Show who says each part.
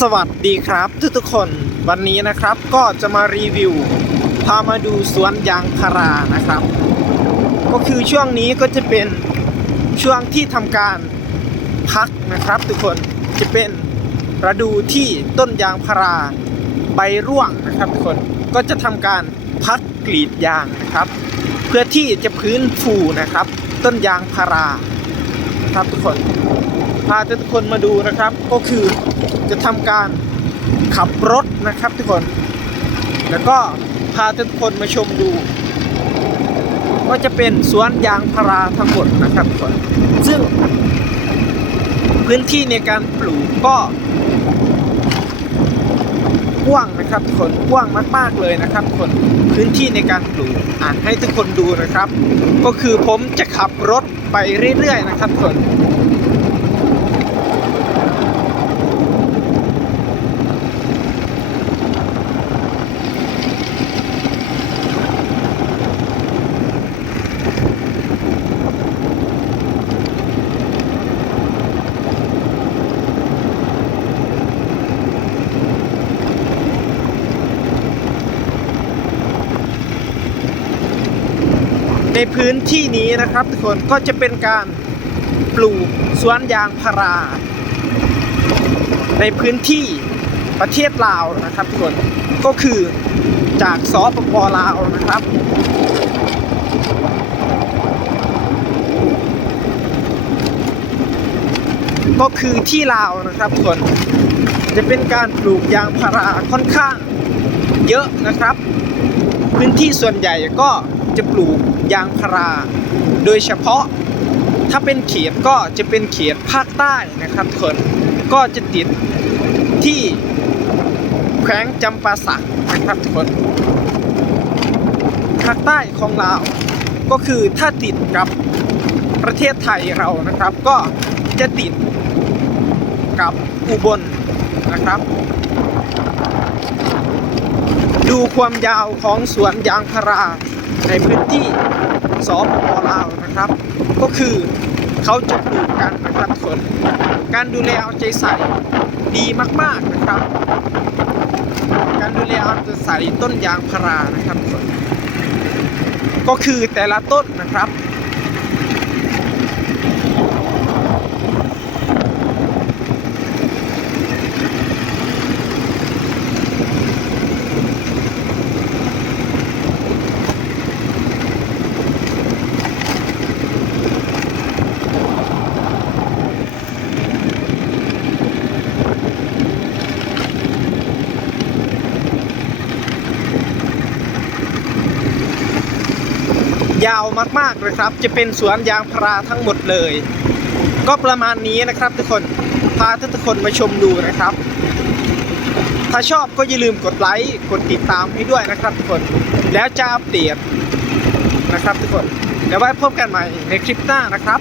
Speaker 1: สวัสดีครับทุกทุกๆคนวันนี้นะครับก็จะมารีวิว พามาดูสวนยางพารานะครับ ก็คือช่วงนี้ก็จะเป็นช่วงที่ทำการพักนะครับ ทุกคนจะเป็นฤดูที่ต้นยางพาราใบร่วงนะครับ ทุกคนก็จะทำการพักกรีดยางนะครับ เพื่อที่จะพื้นฟูนะครับ ต้นยางพาราครับทุกคน พาทุกคนมาดูนะครับ ก็คือจะทำการขับรถนะครับทุกคน แล้วก็พาทุกคนมาชมดู ก็จะเป็นสวนยางพาราทั้งหมดนะครับทุกคนซึ่งพื้นที่ในการปลูกก็กว้างนะครับทุกคนกว้างมาก ๆ เลยนะครับทุกคนพื้นที่ในการปลูกอ่านให้ทุกคนดูนะครับ ก็คือผมจะขับรถไปเรื่อย ๆ นะครับทุกคน ในพื้นที่นี้นะครับทุกคนก็จะเป็นการปลูกสวนยางพารา ในพื้นที่ประเทศลาวนะครับทุกคนก็คือจากสปปลาวนะครับ ก็คือที่ลาวนะครับทุกคนจะเป็นการปลูกยางพาราค่อนข้างเยอะนะครับ พื้นที่ส่วนใหญ่ก็ จะปลูกยางพารา โดยเฉพาะถ้าเป็นเขตก็จะเป็นเขตภาคใต้นะครับทุกคนก็จะติดที่แขวงจำปาสักนะครับทุกคนภาคใต้ของเราวก็คือถ้าติดกับประเทศไทยเรานะครับ ก็จะติดกับอุบลนะครับ ดูความยาวของสวนยางพารา ในพื้นที่สปปลาวนะครับ ก็คือเขาจะปลูกกันนะครับทุกคนการดูแลเอาใจใส่ดีมากๆนะครับ การดูแลเอาใจใส่ต้นยางพารานะครับ ก็คือแต่ละต้นนะครับ ยาวมากๆเลยครับ จะเป็นสวนยางพาราทั้งหมดเลย ก็ประมาณนี้นะครับทุกคนพาทุกคนมาชมดูนะครับ ถ้าชอบก็อย่าลืมกดไลค์กดติดตามให้ด้วยนะครับทุกคนแล้วจะอัปเดตนะครับทุกคนแล้วไว้พบกันใหม่ในคลิปหน้านะครับ